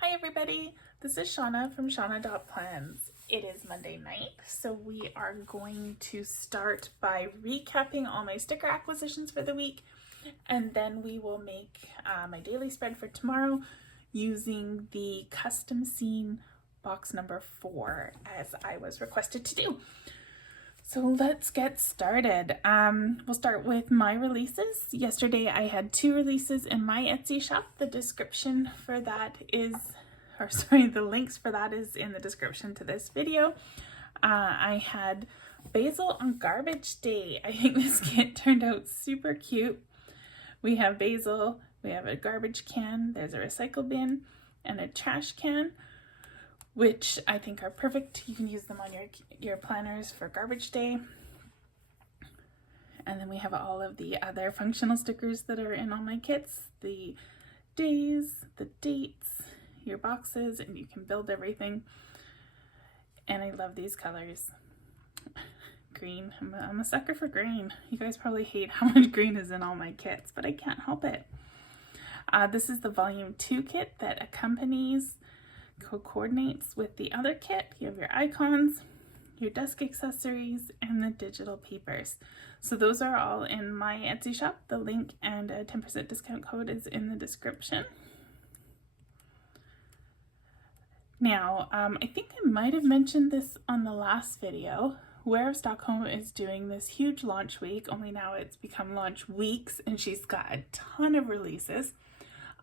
Hi everybody, this is Shauna from Shauna.plans. It is Monday night, so we are going to start by recapping all my sticker acquisitions for the week, and then we will make my daily spread for tomorrow using the custom scene box number 4 as I was requested to do. So let's get started. We'll start with my releases. Yesterday I had 2 releases in my Etsy shop. The description for that is, the links for that is in the description to this video. I had Basil on Garbage Day. I think this kit turned out super cute. We have basil, we have a garbage can, there's a recycle bin, and a trash can, which I think are perfect. You can use them on your planners for Garbage Day. And then we have all of the other functional stickers that are in all my kits. The days, the dates, your boxes, and you can build everything. And I love these colors. Green. I'm a sucker for green. You guys probably hate how much green is in all my kits, but I can't help it. This is the volume 2 kit that accompanies, coordinates with the other kit. You have your icons, your desk accessories, and the digital papers. So those are all in my Etsy shop. The link and a 10% discount code is in the description. Now, I think I might have mentioned this on the last video. Where of Stockholm is doing this huge launch week, only now it's become launch weeks, and she's got a ton of releases.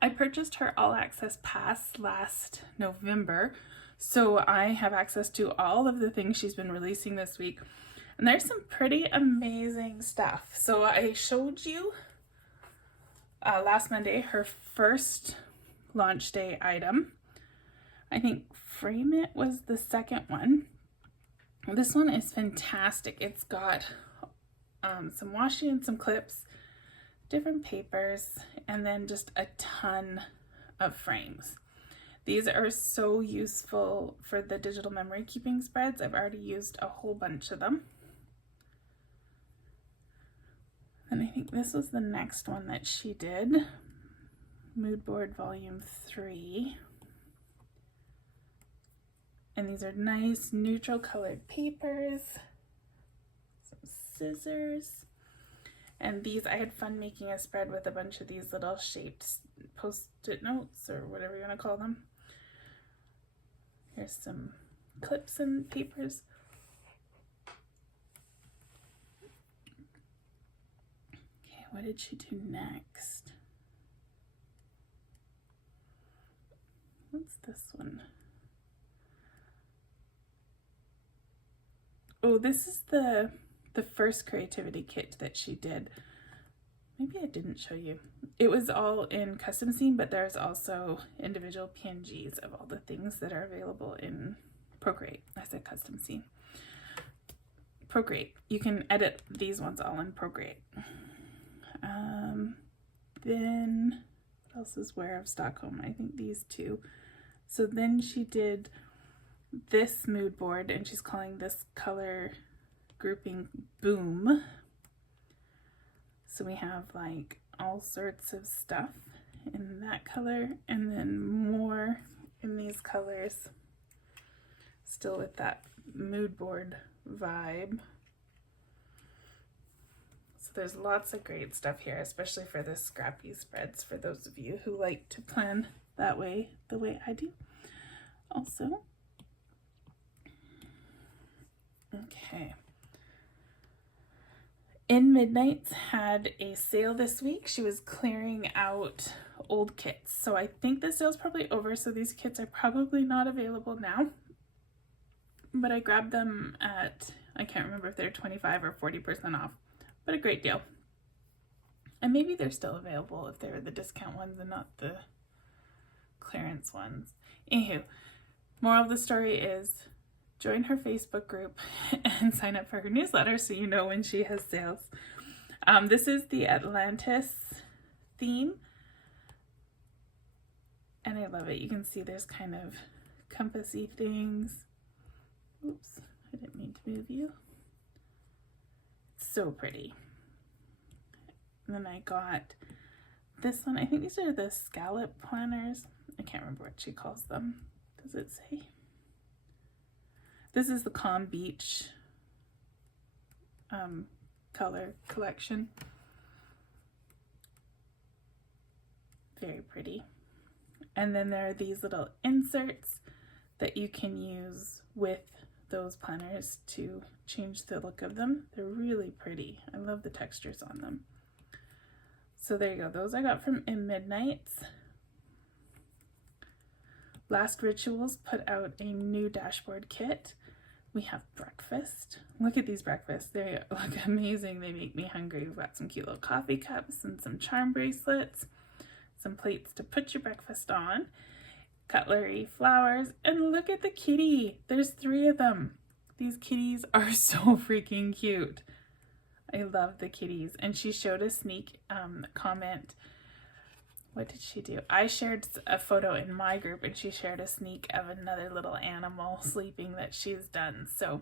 I purchased her all access pass last November, so I have access to all of the things she's been releasing this week, and there's some pretty amazing stuff. So I showed you last Monday her first launch day item. I think Frame It was the second one. This one is fantastic. It's got some washi and some clips, different papers, and then just a ton of frames. These are so useful for the digital memory keeping spreads. I've already used a whole bunch of them. And I think this was the next one that she did. Mood Board Volume 3. And these are nice neutral colored papers, some scissors. And these, I had fun making a spread with a bunch of these little shaped post-it notes or whatever you want to call them. Here's some clips and papers. Okay, what did she do next? What's this one? Oh, this is the first creativity kit that she did. Maybe I didn't show you. It was all in custom scene, but there's also individual PNGs of all the things that are available in Procreate. I said custom scene. Procreate. You can edit these ones all in Procreate. Then what else is Where of Stockholm? I think these 2. So then she did this mood board, and she's calling this color grouping Boom. So we have like all sorts of stuff in that color, and then more in these colors, still with that mood board vibe. So there's lots of great stuff here, especially for the scrappy spreads, for those of you who like to plan that way, the way I do. Also, okay. In Midnights had a sale this week. She was clearing out old kits. So I think the sale's probably over, so these kits are probably not available now. But I grabbed them at, I can't remember if they're 25 or 40% off, but a great deal. And maybe they're still available if they're the discount ones and not the clearance ones. Anywho, moral of the story is, join her Facebook group and sign up for her newsletter so you know when she has sales. This is the Atlantis theme, and I love it. You can see there's kind of compassy things. Oops, I didn't mean to move you. It's so pretty. And then I got this one. I think these are the scallop planners. I can't remember what she calls them. Does it say? This is the Calm Beach color collection. Very pretty. And then there are these little inserts that you can use with those planners to change the look of them. They're really pretty. I love the textures on them. So there you go. Those I got from In Midnights. Last Rituals put out a new dashboard kit. We have breakfast. Look at these breakfasts. They look amazing. They make me hungry. We've got some cute little coffee cups and some charm bracelets, some plates to put your breakfast on, cutlery, flowers, and look at the kitty. There's 3 of them. These kitties are so freaking cute. I love the kitties. And she showed a sneak comment. What did she do? I shared a photo in my group and she shared a sneak of another little animal sleeping that she's done. So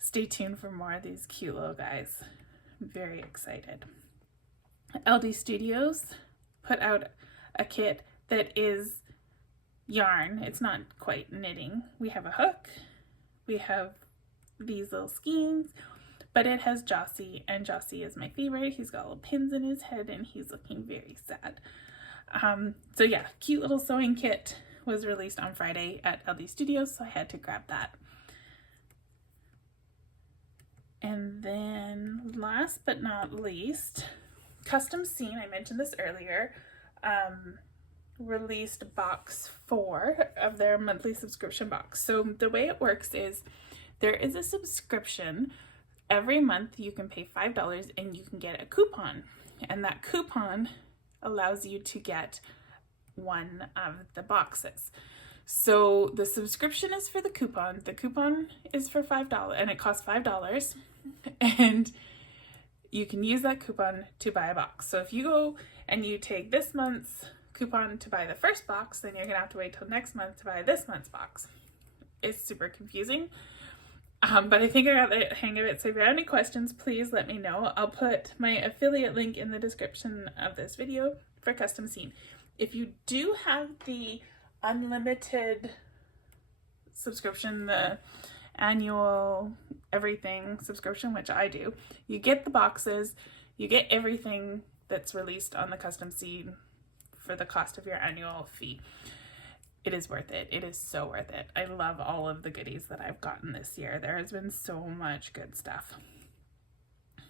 stay tuned for more of these cute little guys. I'm very excited. LD Studios put out a kit that is yarn. It's not quite knitting. We have a hook. We have these little skeins, but it has Jossie, and Jossie is my favorite. He's got little pins in his head and he's looking very sad. So yeah, cute little sewing kit was released on Friday at LD Studios, so I had to grab that. And then last but not least, Custom Scene, I mentioned this earlier, released box 4 of their monthly subscription box. So the way it works is there is a subscription. Every month you can pay $5 and you can get a coupon, and that coupon allows you to get one of the boxes. So the subscription is for the coupon. The coupon is for $5 and it costs $5, and you can use that coupon to buy a box. So if you go and you take this month's coupon to buy the first box, then you're gonna have to wait till next month to buy this month's box. It's super confusing. But I think I got the hang of it. So if you have any questions, please let me know. I'll put my affiliate link in the description of this video for Custom Scene. If you do have the unlimited subscription, the annual everything subscription, which I do, you get the boxes, you get everything that's released on the Custom Scene for the cost of your annual fee. It is worth it. It is so worth it. I love all of the goodies that I've gotten this year. There has been so much good stuff.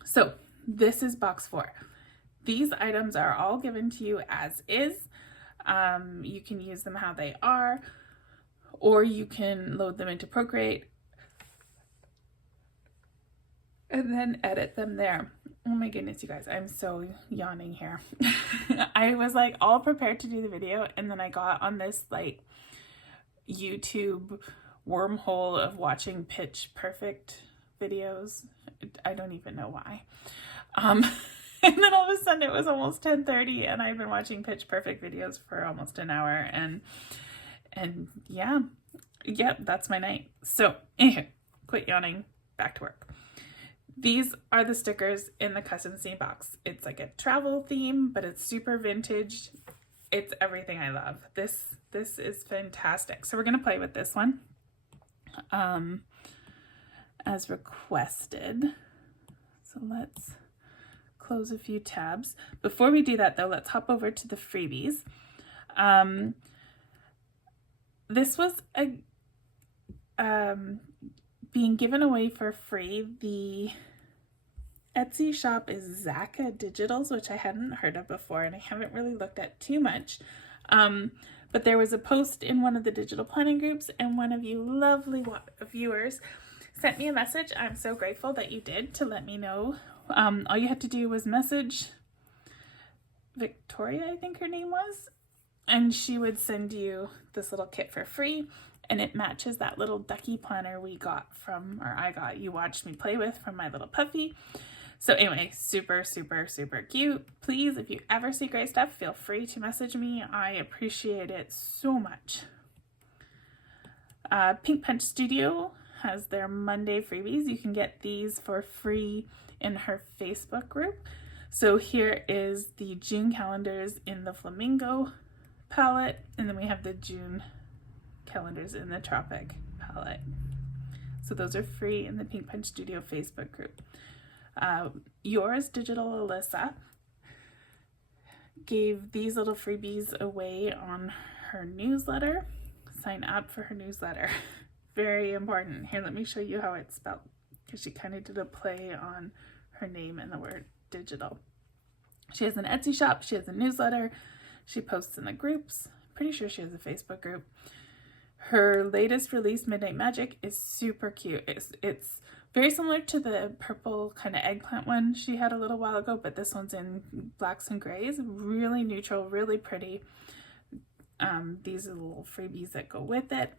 So this is box 4. These items are all given to you as is. You can use them how they are, or you can load them into Procreate and then edit them there. Oh my goodness, you guys, I'm so yawning here. I was like all prepared to do the video, and then I got on this like YouTube wormhole of watching pitch perfect videos. I don't even know why. And then all of a sudden it was almost 10:30 and I've been watching pitch perfect videos for almost an hour, and yeah, that's my night. So anyway, quit yawning, back to work. These are the stickers in the Custom Scene box. It's like a travel theme, but it's super vintage. It's everything I love. This is fantastic. So we're gonna play with this one as requested. So let's close a few tabs. Before we do that though, let's hop over to the freebies. This was being given away for free. The Etsy shop is Zaka Digitals, which I hadn't heard of before and I haven't really looked at too much. But there was a post in one of the digital planning groups, and one of you lovely viewers sent me a message. I'm so grateful that you did, to let me know. All you had to do was message Victoria, I think her name was, and she would send you this little kit for free. And it matches that little ducky planner we got from, or I got, you watched me play with, from my little puffy. So anyway, super, super, super cute. Please, if you ever see great stuff, feel free to message me. I appreciate it so much. Pink Punch Studio has their Monday freebies. You can get these for free in her Facebook group. So here is the June calendars in the flamingo palette, and then we have the June calendars in the Tropic palette. So those are free in the Pink Punch Studio Facebook group. Yours Digital Alyssa gave these little freebies away on her newsletter. Sign up for her newsletter. Very important. Here, let me show you how it's spelled, because she kind of did a play on her name and the word digital. She has an Etsy shop, she has a newsletter, she posts in the groups. Pretty sure she has a Facebook group. Her latest release, Midnight Magic, is super cute. It's very similar to the purple kind of eggplant one she had a little while ago, but this one's in blacks and grays. Really neutral, really pretty. These are the little freebies that go with it.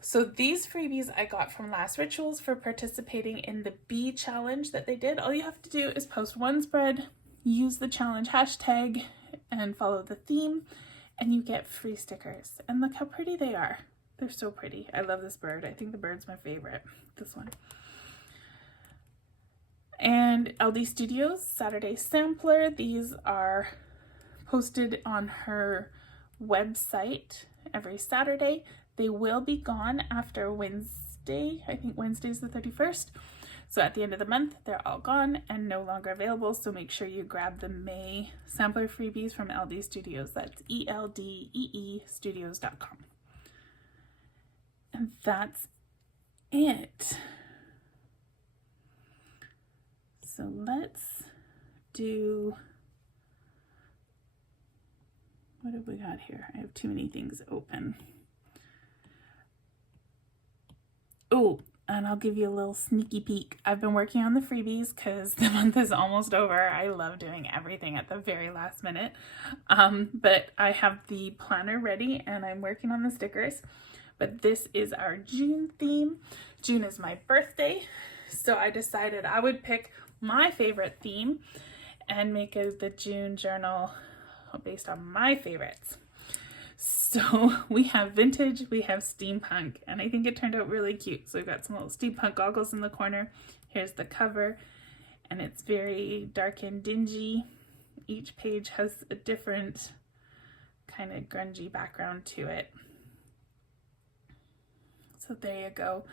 So these freebies I got from Last Rituals for participating in the bee challenge that they did. All you have to do is post one spread, use the challenge hashtag, and follow the theme, and you get free stickers. And look how pretty they are. They're so pretty. I love this bird. I think the bird's my favorite, this one. And LD Studios Saturday Sampler. These are posted on her website every Saturday. They will be gone after Wednesday. I think Wednesday's the 31st. So at the end of the month, they're all gone and no longer available. So make sure you grab the May sampler freebies from LD Studios. That's ELDEE studios.com. And that's it. So let's do, what have we got here? I have too many things open. Oh, and I'll give you a little sneaky peek. I've been working on the freebies because the month is almost over. I love doing everything at the very last minute. But I have the planner ready and I'm working on the stickers. But this is our June theme. June is my birthday. So I decided I would pick my favorite theme and make the June journal based on my favorites. So we have vintage, we have steampunk, and I think it turned out really cute. So we've got some little steampunk goggles in the corner. Here's the cover, and it's very dark and dingy. Each page has a different kind of grungy background to it. So there you go.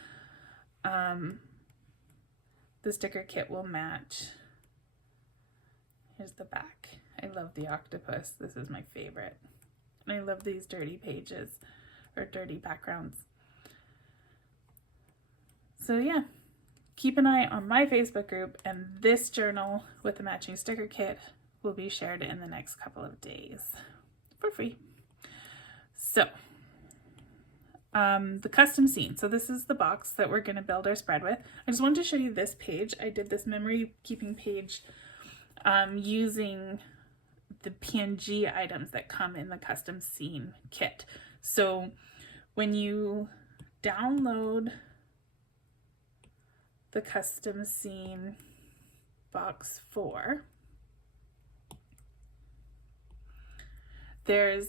The sticker kit will match. Here's the back. I love the octopus. This is my favorite. And I love these dirty pages or dirty backgrounds. So yeah, keep an eye on my Facebook group, and this journal with the matching sticker kit will be shared in the next couple of days for free. So the custom scene. So this is the box that we're going to build our spread with. I just wanted to show you this page. I did this memory keeping page using the PNG items that come in the custom scene kit. So when you download the custom scene box 4, there's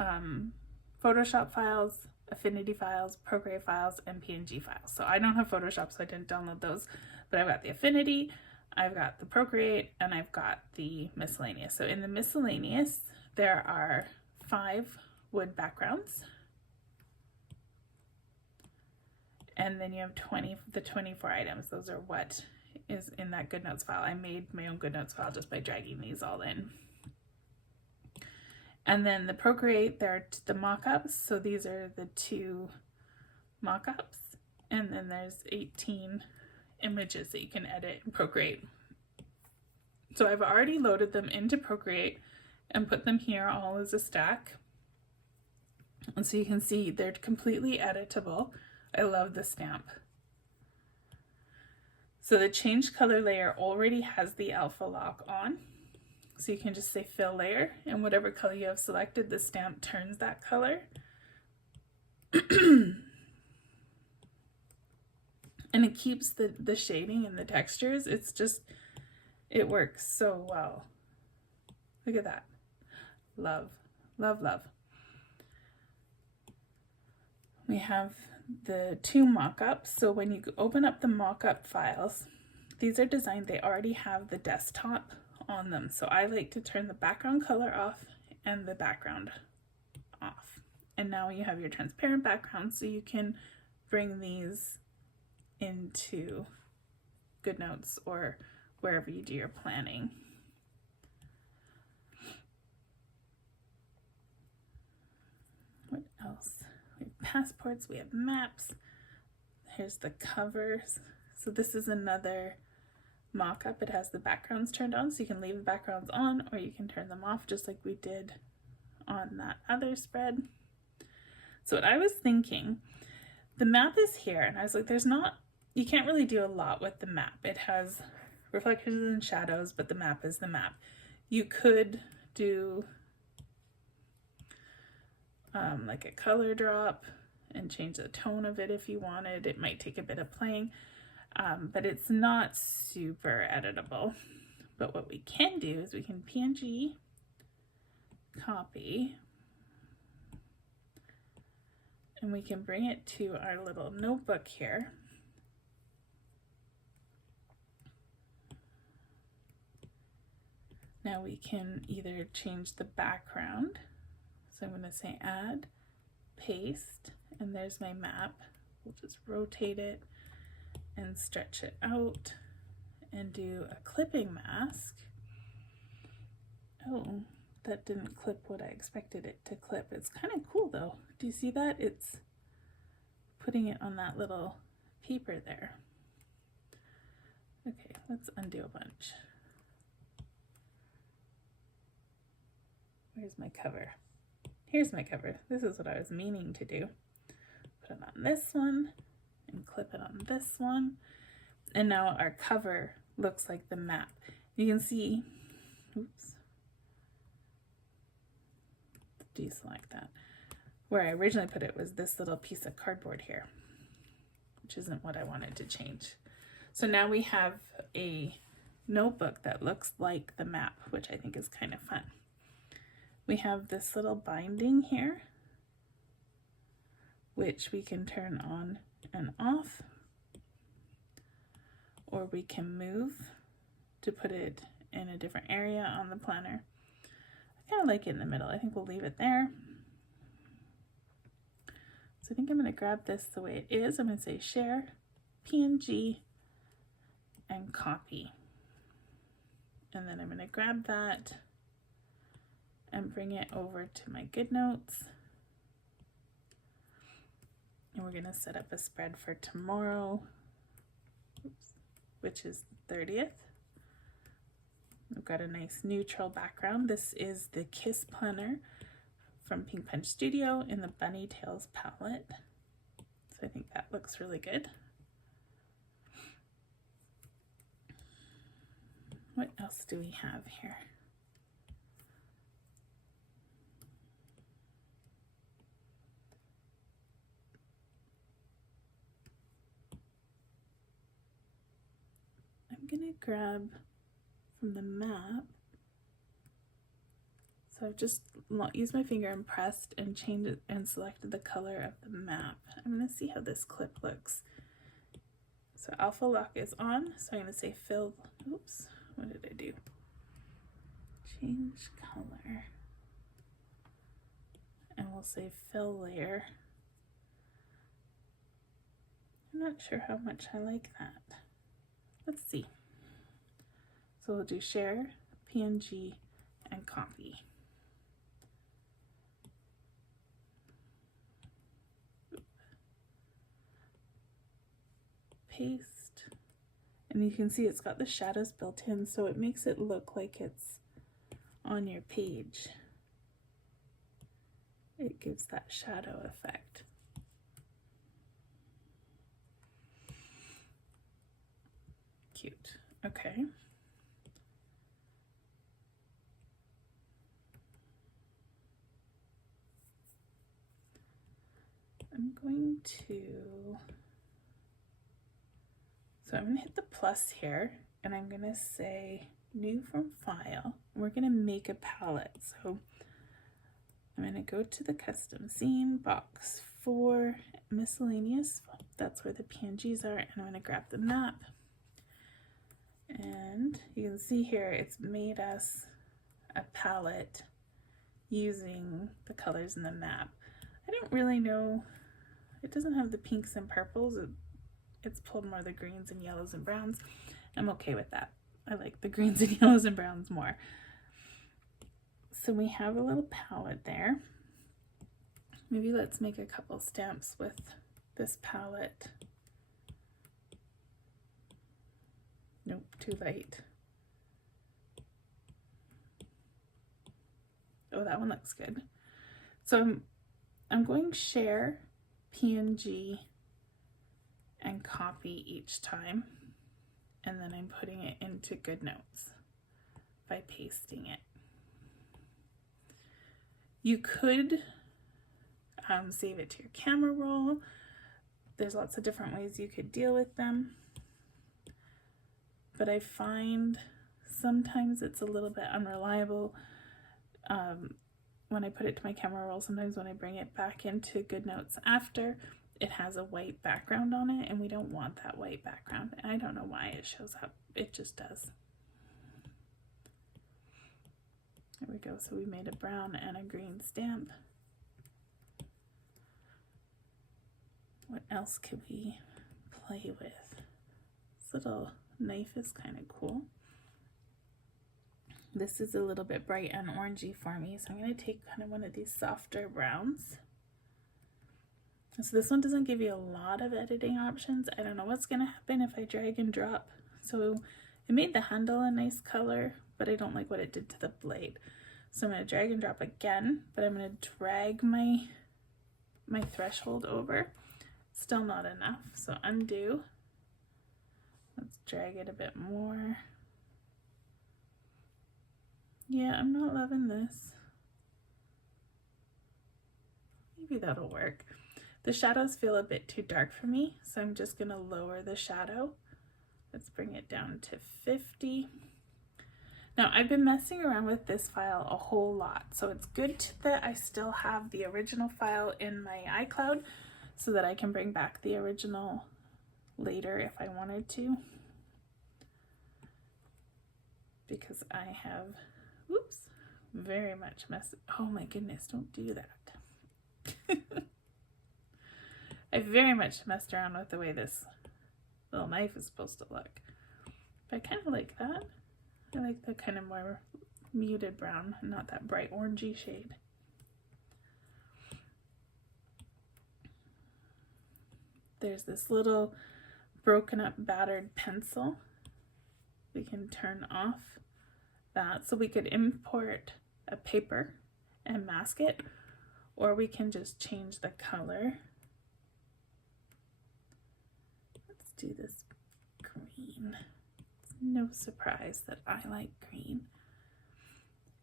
Photoshop files, Affinity files, Procreate files, and PNG files. So I don't have Photoshop, so I didn't download those, but I've got the Affinity, I've got the Procreate, and I've got the miscellaneous. So in the miscellaneous, there are 5 wood backgrounds. And then you have the 24 items. Those are what is in that Goodnotes file. I made my own Goodnotes file just by dragging these all in. And then the Procreate, there are the mock-ups. So these are the 2 mock-ups. And then there's 18 images that you can edit in Procreate. So I've already loaded them into Procreate and put them here all as a stack. And so you can see they're completely editable. I love the stamp. So the change color layer already has the alpha lock on. So you can just say fill layer, and whatever color you have selected, the stamp turns that color. And it keeps the shading and the textures. It's just, it works so well. Look at that. Love, love, love. We have the 2 mock-ups. So when you open up the mock-up files, these are designed, they already have the desktop on them. So I like to turn the background color off and the background off. And now you have your transparent background, so you can bring these into Goodnotes or wherever you do your planning. What else? We have passports, we have maps. Here's the covers. So this is another mock-up. It has the backgrounds turned on, so you can leave the backgrounds on or you can turn them off, just like we did on that other spread. So what I was thinking, the map is here, and I was like, you can't really do a lot with the map. It has reflections and shadows, but the map is the map. You could do like a color drop and change the tone of it if you wanted. It might take a bit of playing, but it's not super editable. But what we can do is we can PNG copy, and we can bring it to our little notebook here. Now we can either change the background. So I'm going to say add, paste, and there's my map. We'll just rotate it and stretch it out and do a clipping mask. Oh, that didn't clip what I expected it to clip. It's kind of cool though. Do you see that? It's putting it on that little paper there. Okay, let's undo a bunch. Where's my cover? Here's my cover. This is what I was meaning to do. Put it on this one and clip it on this one. And now our cover looks like the map. You can see, oops, deselect that. Where I originally put it was this little piece of cardboard here, which isn't what I wanted to change. So now we have a notebook that looks like the map, which I think is kind of fun. We have this little binding here, which we can turn on and off, or we can move to put it in a different area on the planner. I kind of like it in the middle. I think we'll leave it there. So I think I'm going to grab this the way it is. I'm going to say share, PNG, and copy. And then I'm going to grab that and bring it over to my Goodnotes. And we're going to set up a spread for tomorrow, which is the 30th. We've got a nice neutral background. This is the Kiss planner from Pink Punch Studio in the Bunny Tails palette. So I think that looks really good. What else do we have here? I'm gonna grab from the map. So I've just used my finger and pressed and changed it and selected the color of the map. I'm gonna see how this clip looks. So alpha lock is on, so I'm gonna say fill, oops, what did I do? Change color. And we'll say fill layer. I'm not sure how much I like that. Let's see. So we'll do share, PNG, and copy. Paste. And you can see it's got the shadows built in, so it makes it look like it's on your page. It gives that shadow effect. Cute. Okay. I'm going to, so I'm going to hit the plus here and I'm going to say new from file. We're going to make a palette. So I'm going to go to the custom scene box for miscellaneous. That's where the PNGs are, and I'm going to grab the map. And you can see here it's made us a palette using the colors in the map. I don't really know, it doesn't have the pinks and purples, it's pulled more the greens and yellows and browns. I'm okay with that. I like the greens and yellows and browns more. So we have a little palette there. Maybe let's make a couple stamps with this palette. Nope, too light. Oh, that one looks good. So I'm going share, PNG, and copy each time. And then I'm putting it into Goodnotes by pasting it. You could save it to your camera roll. There's lots of different ways you could deal with them. But I find sometimes it's a little bit unreliable when I put it to my camera roll. Sometimes when I bring it back into Goodnotes after, it has a white background on it, and we don't want that white background. And I don't know why it shows up. It just does. There we go. So we made a brown and a green stamp. What else could we play with? This little knife is kind of cool. This is a little bit bright and orangey for me, so I'm going to take kind of one of these softer browns. So this one doesn't give you a lot of editing options. I don't know what's going to happen if I drag and drop. So it made the handle a nice color, but I don't like what it did to the blade. So I'm going to drag and drop again, but I'm going to drag my threshold over. Still not enough, so undo. Let's drag it a bit more. Yeah, I'm not loving this. Maybe that'll work. The shadows feel a bit too dark for me, so I'm just going to lower the shadow. Let's bring it down to 50. Now, I've been messing around with this file a whole lot, so it's good that I still have the original file in my iCloud so that I can bring back the original later if I wanted to. Because I have, whoops, very much messed. Oh my goodness, don't do that. I very much messed around with the way this little knife is supposed to look. But I kind of like that. I like the kind of more muted brown, not that bright orangey shade. There's this little broken up battered pencil. We can turn off that. So we could import a paper and mask it, or we can just change the color. Let's do this green. It's no surprise that I like green.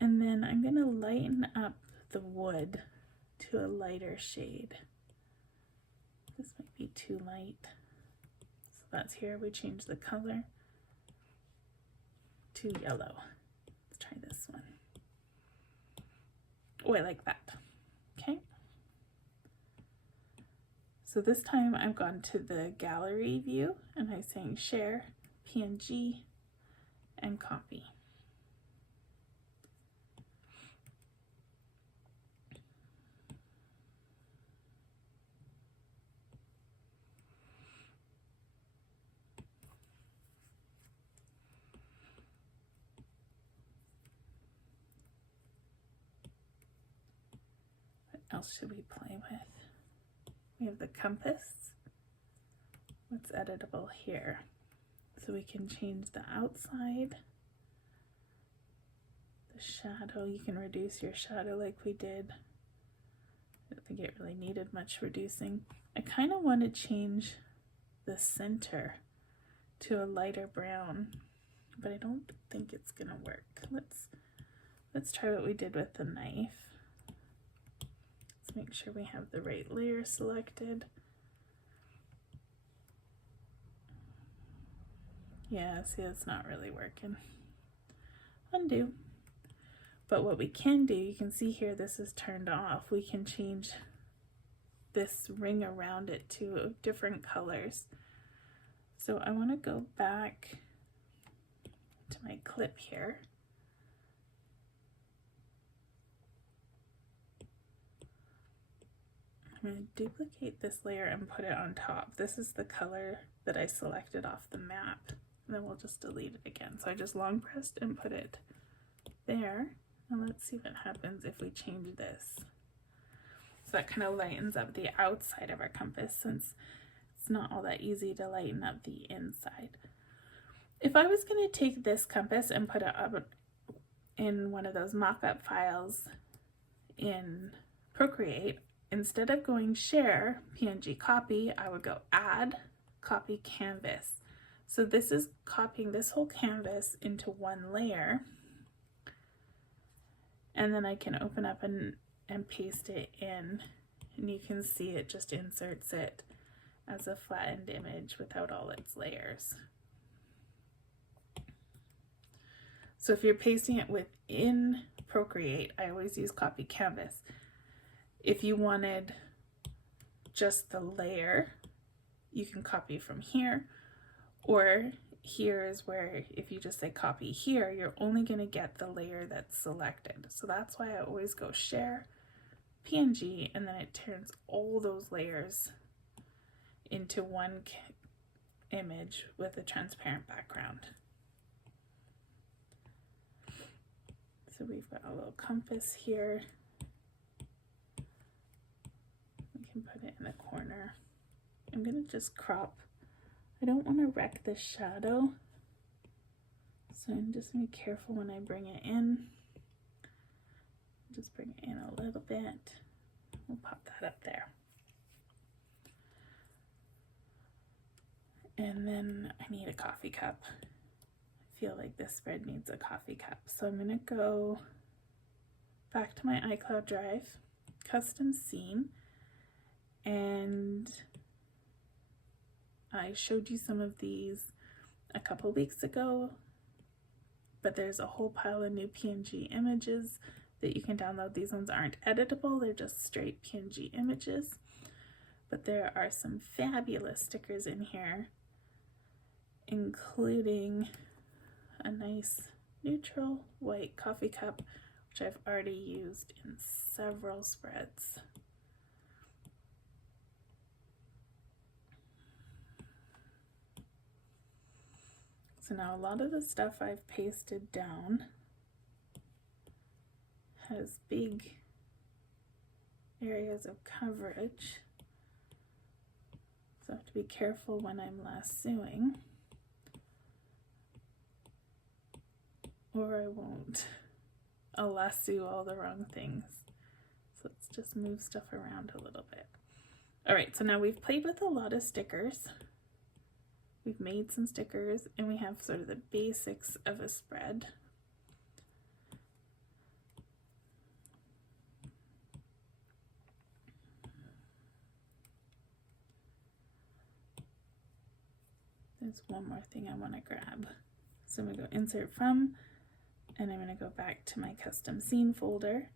And then I'm going to lighten up the wood to a lighter shade. This might be too light. So that's here. We change the color to yellow. Let's try this one. Oh, I like that. Okay. So this time I've gone to the gallery view and I'm saying share, PNG, and copy. What else should we play with? We have the compass. What's editable here? So we can change the outside. The shadow, you can reduce your shadow like we did. I don't think it really needed much reducing. I kind of want to change the center to a lighter brown, but I don't think it's gonna work. Let's try what we did with the knife. Let's make sure we have the right layer selected. Yeah, see, it's not really working. Undo. But what we can do, you can see here this is turned off. We can change this ring around it to different colors. So I want to go back to my clip here. I'm going to duplicate this layer and put it on top. This is the color that I selected off the map. And then we'll just delete it again. So I just long pressed and put it there. And let's see what happens if we change this. So that kind of lightens up the outside of our compass, since it's not all that easy to lighten up the inside. If I was going to take this compass and put it up in one of those mock-up files in Procreate, instead of going share, PNG copy, I would go add, copy canvas. So this is copying this whole canvas into one layer. And then I can open up and paste it in, and you can see it just inserts it as a flattened image without all its layers. So if you're pasting it within Procreate, I always use copy canvas. If you wanted just the layer, you can copy from here, or here is where if you just say copy here, you're only going to get the layer that's selected. So that's why I always go share, PNG, and then it turns all those layers into one image with a transparent background. So we've got a little compass here. We can put it in the corner. I'm going to just crop. I don't want to wreck the shadow, so I'm just going to be careful when I bring it in. Just bring it in a little bit. We'll pop that up there. And then I need a coffee cup. I feel like this spread needs a coffee cup. So I'm going to go back to my iCloud Drive, custom scene, and I showed you some of these a couple weeks ago, but there's a whole pile of new PNG images that you can download. These ones aren't editable, they're just straight PNG images. But there are some fabulous stickers in here, including a nice neutral white coffee cup, which I've already used in several spreads. So now a lot of the stuff I've pasted down has big areas of coverage, so I have to be careful when I'm lassoing, or I won't. I'll lasso all the wrong things. So let's just move stuff around a little bit. All right, so now we've played with a lot of stickers. We've made some stickers, and we have sort of the basics of a spread. There's one more thing I want to grab. So I'm going to go insert from, and I'm going to go back to my custom scene folder,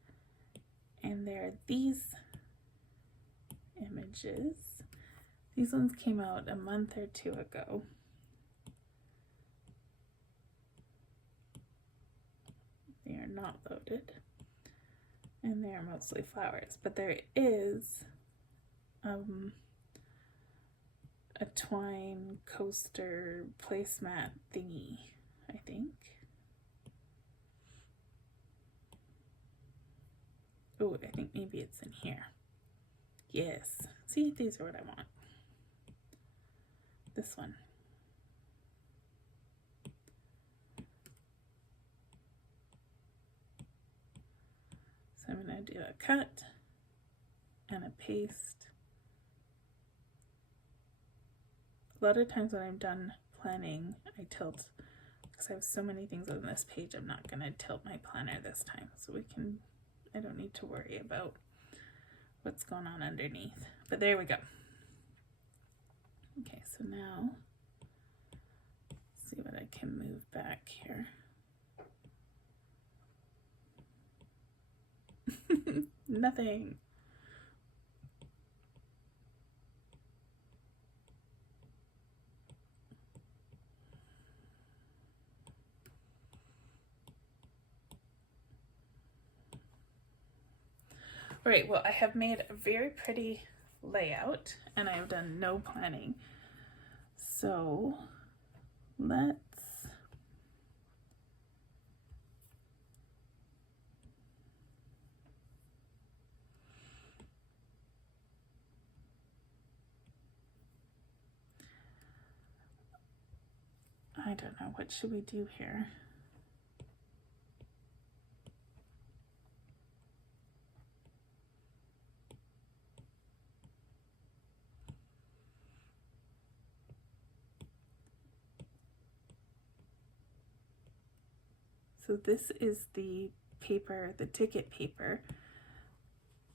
and there are these images. These ones came out a month or two ago. They are not loaded, and they are mostly flowers, but there is a twine coaster placemat thingy, I think. Oh, I think maybe it's in here. Yes, see, these are what I want. This one. So I'm going to do a cut and a paste. A lot of times when I'm done planning, I tilt, because I have so many things on this page, I'm not going to tilt my planner this time. So I don't need to worry about what's going on underneath. But there we go. Okay, so now, let's see what I can move back here. Nothing. All right, well, I have made a very pretty layout and I have done no planning. So let's I don't know, what should we do here? So this is the paper, the ticket paper,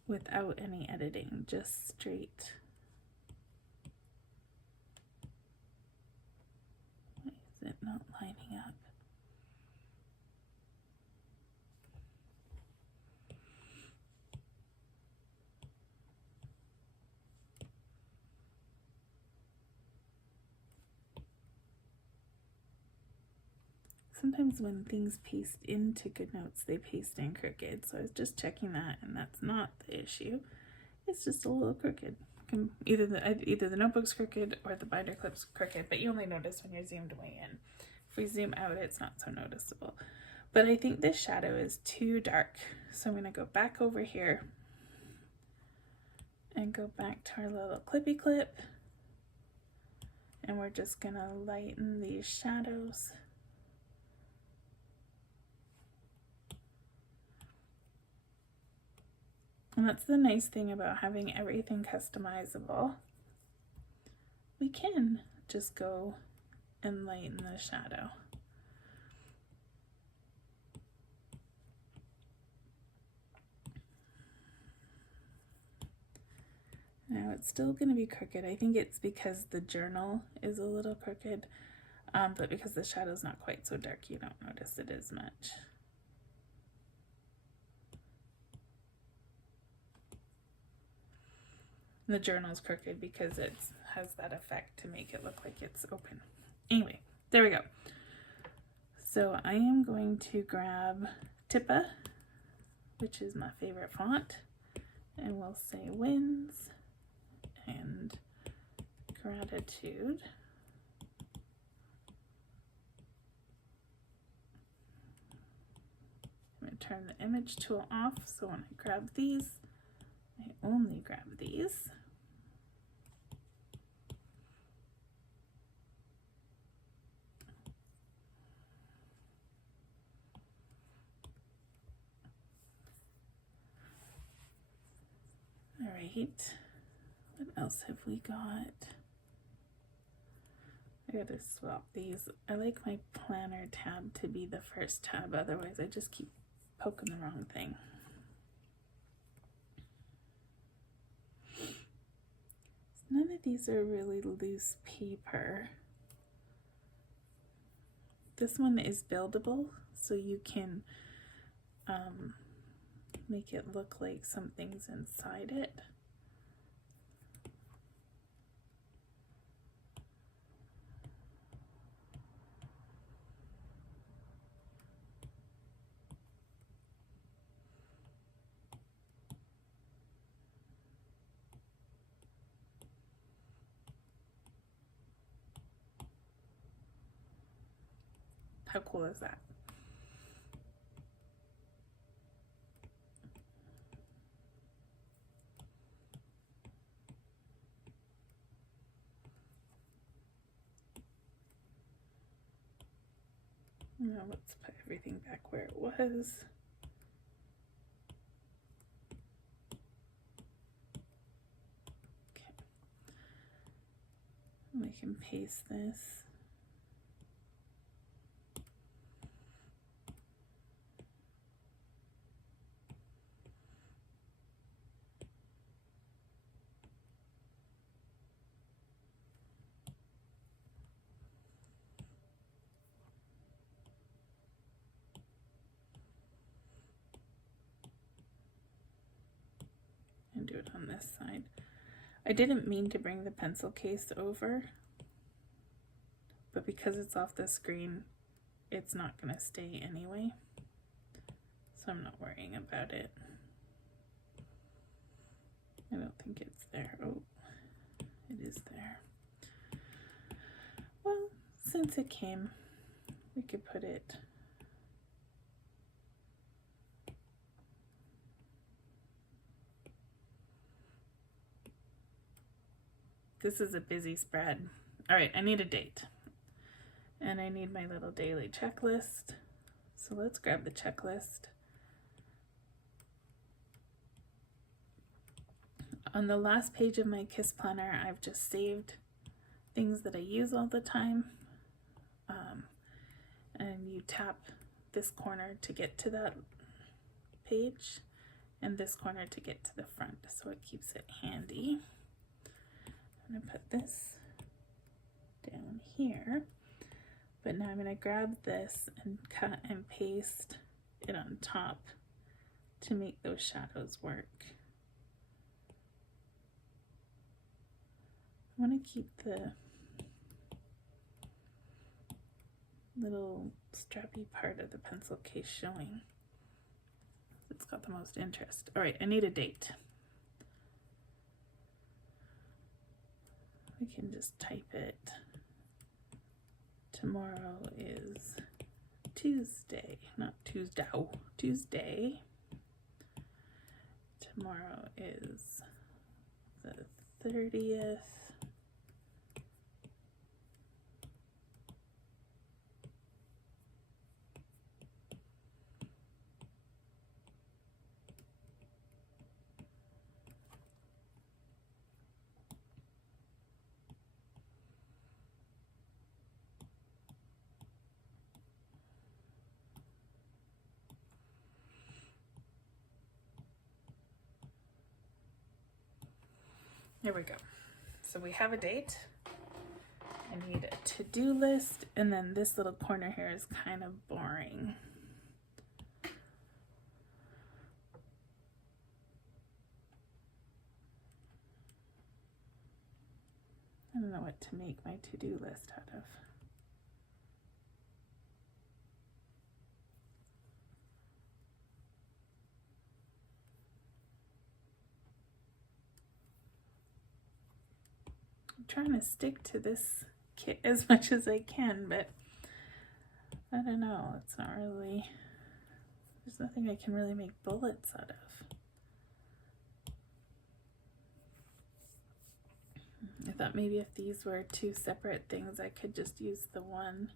without any editing, just straight. Why is it not lining up? Sometimes when things paste into Goodnotes, they paste in crooked. So I was just checking that, and that's not the issue. It's just a little crooked. Either the notebook's crooked or the binder clip's crooked, but you only notice when you're zoomed way in. If we zoom out, it's not so noticeable. But I think this shadow is too dark. So I'm going to go back over here and go back to our little clippy clip. And we're just going to lighten these shadows. And that's the nice thing about having everything customizable. We can just go and lighten the shadow. Now it's still going to be crooked. I think it's because the journal is a little crooked, but because the shadow's not quite so dark, you don't notice it as much. The journal's crooked because it has that effect to make it look like it's open. Anyway, there we go. So I am going to grab Tippa, which is my favorite font, and we'll say wins and gratitude. I'm going to turn the image tool off, so when I grab these, I only grab these. All right, what else have we got? I gotta swap these. I like my planner tab to be the first tab, otherwise I just keep poking the wrong thing. None of these are really loose paper. This one is buildable, so you can make it look like something's inside it. How cool is that? Now let's put everything back where it was. Okay. We can paste this. And do it on this side. I didn't mean to bring the pencil case over, but because it's off the screen, it's not going to stay anyway, so I'm not worrying about it. I don't think it's there. Oh, it is there. Well, since it came, we could put it This is a busy spread. All right, I need a date. And I need my little daily checklist. So let's grab the checklist. On the last page of my KISS planner, I've just saved things that I use all the time. And you tap this corner to get to that page and this corner to get to the front, so it keeps it handy. I'm going to put this down here, but now I'm going to grab this and cut and paste it on top to make those shadows work. I want to keep the little strappy part of the pencil case showing. It's got the most interest. All right, I need a date. We can just type it. Tomorrow is Tuesday, not Tuesday, Tuesday. Tomorrow is the 30th. Here we go. So we have a date. I need a to-do list, and then this little corner here is kind of boring. I don't know what to make my to-do list out of. I'm trying to stick to this kit as much as I can, but I don't know, it's not really, there's nothing I can really make bullets out of. I thought maybe if these were two separate things, I could just use the one.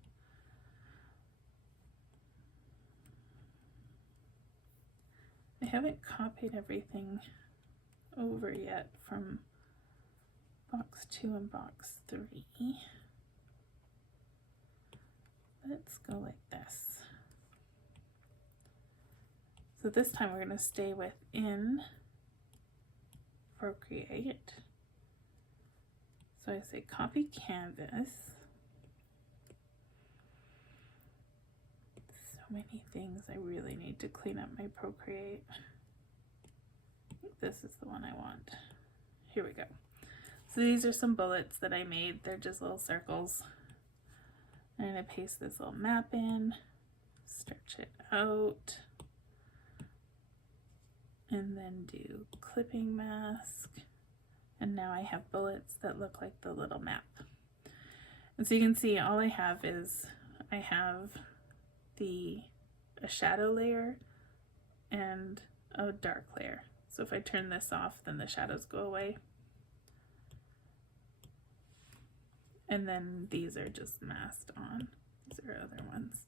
I haven't copied everything over yet from box 2 and box 3. Let's go like this. So this time we're going to stay within Procreate. So I say copy canvas. So many things I really need to clean up my Procreate. I think this is the one I want. Here we go. So these are some bullets that I made. They're just little circles. I'm going to paste this little map in, stretch it out, and then do clipping mask. And now I have bullets that look like the little map. And so you can see all I have is I have a shadow layer and a dark layer. So if I turn this off, then the shadows go away. And then these are just masked on. These are other ones.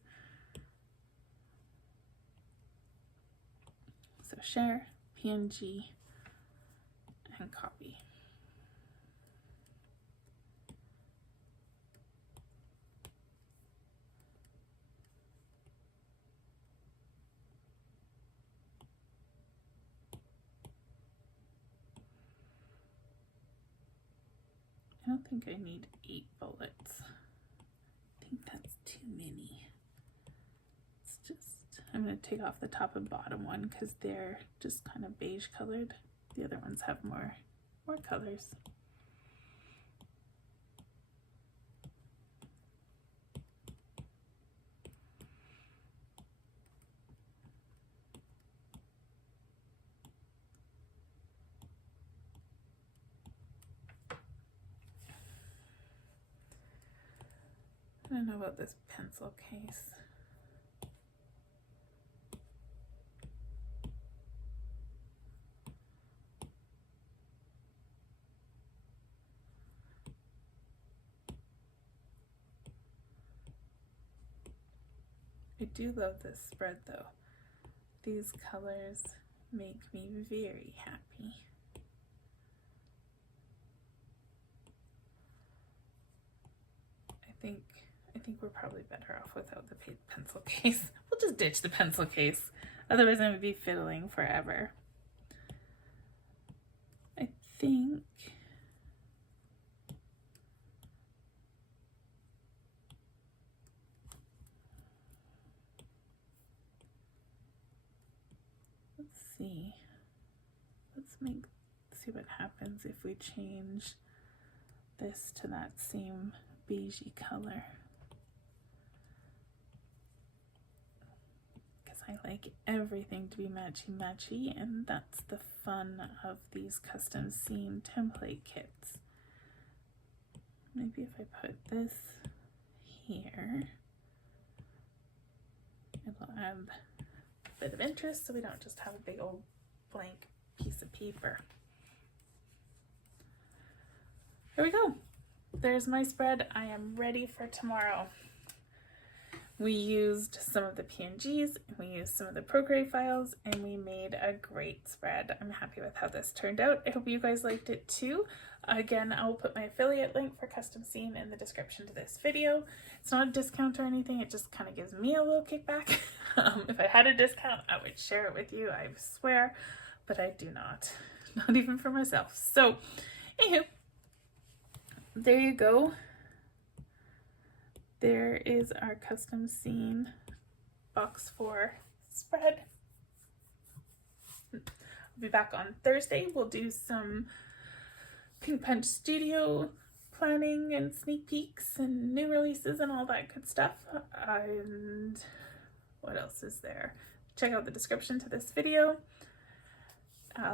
So share, PNG, and copy. I don't think I need 8 bullets. I think that's too many. It's just, I'm going to take off the top and bottom one because they're just kind of beige colored. The other ones have more colors. don't know about this pencil case. I do love this spread though. These colors make me very happy. I think we're probably better off without the pencil case. We'll just ditch the pencil case. Otherwise I'm gonna be fiddling forever. I think see. See what happens if we change this to that same beigey color. Because I like everything to be matchy-matchy, and that's the fun of these custom scene template kits. Maybe if I put this here, it'll add a bit of interest so we don't just have a big old blank piece of paper. Here we go. There's my spread. I am ready for tomorrow. We used some of the PNGs, and we used some of the Procreate files, and we made a great spread. I'm happy with how this turned out. I hope you guys liked it too. Again, I'll put my affiliate link for Custom Scene in the description to this video. It's not a discount or anything, it just kind of gives me a little kickback. If I had a discount, I would share it with you, I swear, but I do not. Not even for myself. So, anywho, there you go. There is our Custom Scene box 4 spread. I'll be back on Thursday. We'll do some Pink Punch Studio planning and sneak peeks and new releases and all that good stuff. And what else is there? Check out the description to this video.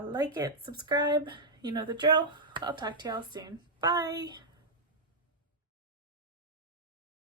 Like it, subscribe, you know the drill. I'll talk to y'all soon. Bye!